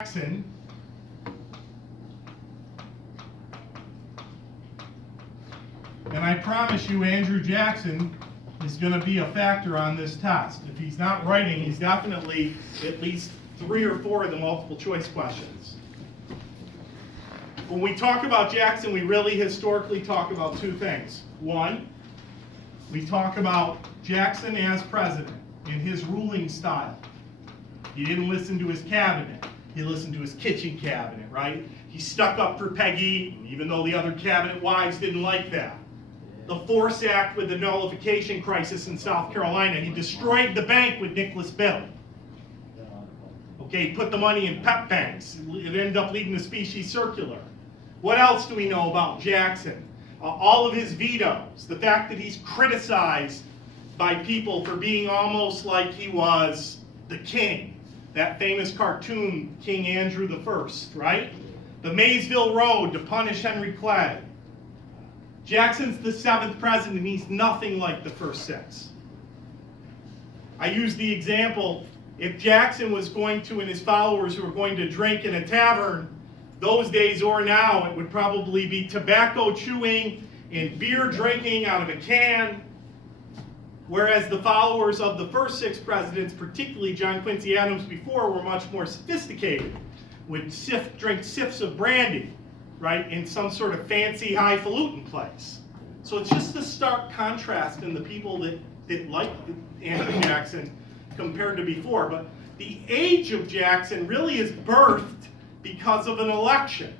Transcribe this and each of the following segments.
Jackson, and I promise you Andrew Jackson is going to be a factor on this test. If he's not writing, he's definitely at least 3 or 4 of the multiple choice questions. When we talk about Jackson, we really historically talk about 2 things. One, we talk about Jackson as president and his ruling style. He didn't listen to his cabinet. He listened to his kitchen cabinet, right? He stuck up for Peggy, even though the other cabinet wives didn't like that. The Force Act with the nullification crisis in South Carolina. He destroyed the bank with Nicholas Bill. Okay, he put the money in pep banks. It ended up leading to Species Circular. What else do we know about Jackson? All of his vetoes, the fact that he's criticized by people for being almost like he was the king. That famous cartoon, King Andrew I, right? The Maysville Road to punish Henry Clay. Jackson's the 7th president, he's nothing like the first 6. I use the example, if Jackson was going to, and his followers who were going to drink in a tavern, those days or now, it would probably be tobacco chewing and beer drinking out of a can. Whereas the followers of the first 6 presidents, particularly John Quincy Adams before, were much more sophisticated, would drink sips of brandy, right, in some sort of fancy highfalutin place. So it's just a stark contrast in the people that like Andrew Jackson compared to before. But the age of Jackson really is birthed because of an election,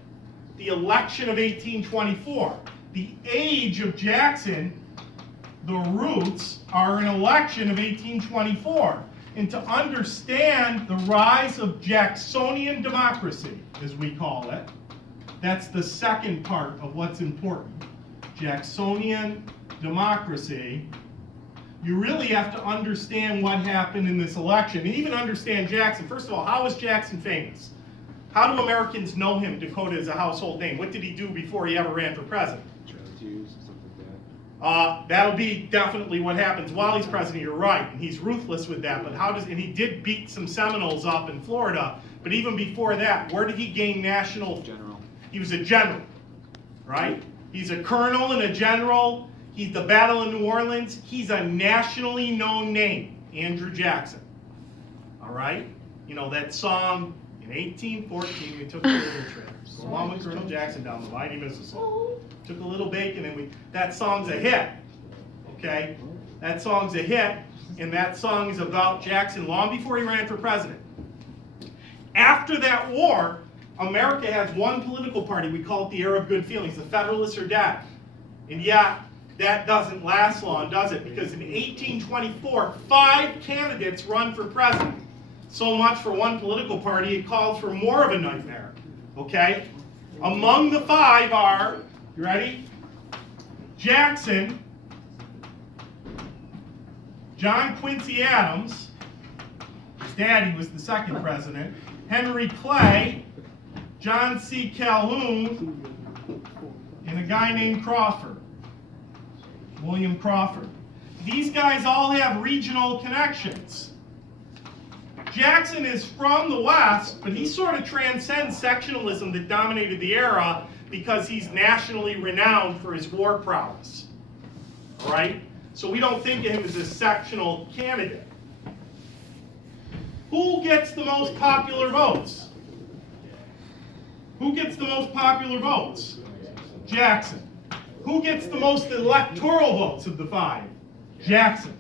the election of 1824. The age of Jackson, the roots are an election of 1824. And to understand the rise of Jacksonian democracy, as we call it, that's the second part of what's important. Jacksonian democracy, you really have to understand what happened in this election, and even understand Jackson. First of all, how is Jackson famous? How do Americans know him? Dakota is a household name. What did he do before he ever ran for president? That'll be definitely what happens while he's president, you're right, and he's ruthless with that, but and he did beat some Seminoles up in Florida, but even before that, where did he gain national? General. He was a general, right? He's a colonel and a general. He's the Battle of New Orleans. He's a nationally known name, Andrew Jackson, all right? You know, that song, in 1814, we took a little trip. Along with Colonel Jackson down the mighty Mississippi. Took a little bacon and that song's a hit, okay? That song's a hit, and that song is about Jackson long before he ran for president. After that war, America has one political party, we call it the era of good feelings, the Federalists are dead. And yet, that doesn't last long, does it? Because in 1824, 5 candidates run for president. So much for one political party, it calls for more of a nightmare, okay? Among the 5 are, you ready? Jackson, John Quincy Adams, his daddy was the 2nd president, Henry Clay, John C. Calhoun, and a guy named Crawford, William Crawford. These guys all have regional connections. Jackson is from the West, but he sort of transcends sectionalism that dominated the era because he's nationally renowned for his war prowess. All right? So we don't think of him as a sectional candidate. Who gets the most popular votes? Who gets the most popular votes? Jackson. Who gets the most electoral votes of the 5? Jackson.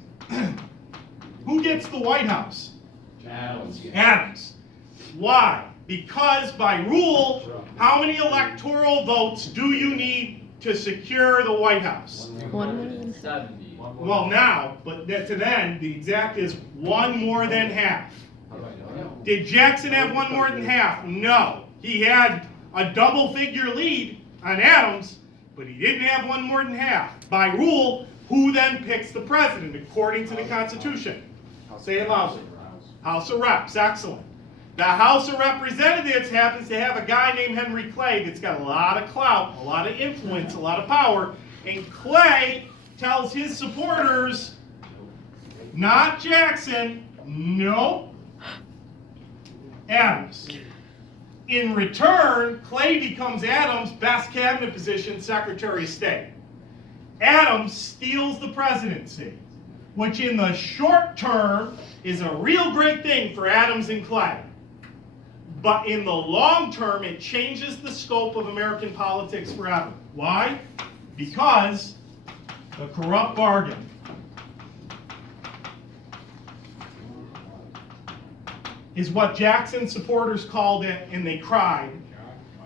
Who gets the White House? Adams. Why? Because by rule, how many electoral votes do you need to secure the White House? 170. Well, now, but to then, the exact is 1 more than half. Did Jackson have 1 more than half? No. He had a double-figure lead on Adams, but he didn't have 1 more than half. By rule, who then picks the president according to the Constitution? Say it loudly. House of Reps, excellent. The House of Representatives happens to have a guy named Henry Clay that's got a lot of clout, a lot of influence, a lot of power, and Clay tells his supporters, not Jackson, no, Adams. In return, Clay becomes Adams' best cabinet position, Secretary of State. Adams steals the presidency, which in the short term is a real great thing for Adams and Clay. But in the long term, it changes the scope of American politics forever. Why? Because the corrupt bargain. Is what Jackson supporters called it, and they cried.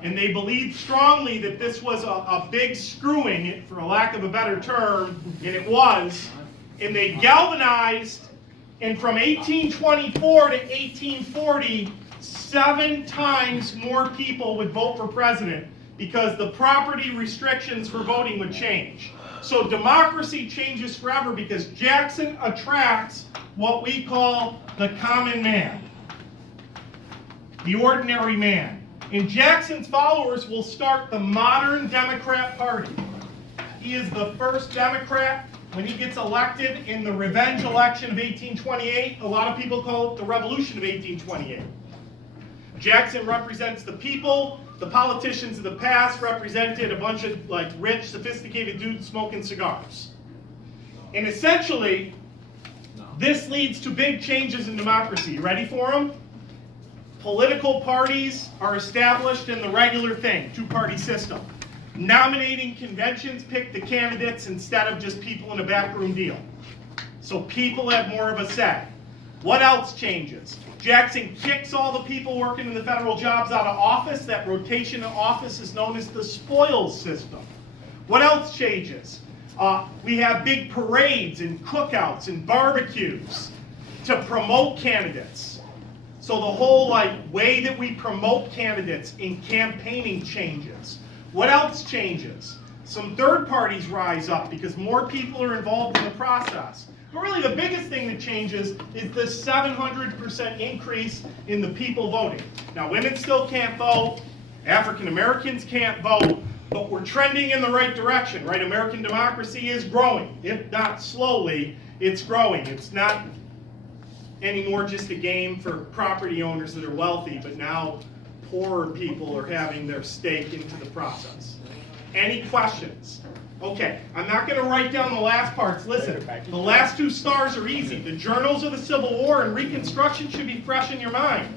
And they believed strongly that this was a big screwing, for a lack of a better term, and it was. And they galvanized, and from 1824 to 1840, 7 times more people would vote for president because the property restrictions for voting would change. So democracy changes forever because Jackson attracts what we call the common man, the ordinary man. And Jackson's followers will start the modern Democrat Party. He is the first Democrat. When he gets elected in the revenge election of 1828, a lot of people call it the Revolution of 1828. Jackson represents the people. The politicians of the past represented a bunch of rich, sophisticated dudes smoking cigars. And essentially, this leads to big changes in democracy. You ready for them? Political parties are established in the regular thing, 2-party system. Nominating conventions pick the candidates instead of just people in a backroom deal. So people have more of a say. What else changes? Jackson kicks all the people working in the federal jobs out of office. That rotation of office is known as the spoils system. What else changes? We have big parades and cookouts and barbecues to promote candidates. So the whole way that we promote candidates in campaigning changes. What else changes? Some third parties rise up because more people are involved in the process. But really the biggest thing that changes is the 700% increase in the people voting. Now women still can't vote, African Americans can't vote, but we're trending in the right direction, right? American democracy is growing. If not slowly, it's growing. It's not anymore just a game for property owners that are wealthy, but now poorer people are having their stake into the process. Any questions? Okay, I'm not going to write down the last parts. Listen, the last 2 stars are easy. The journals of the Civil War and Reconstruction should be fresh in your mind.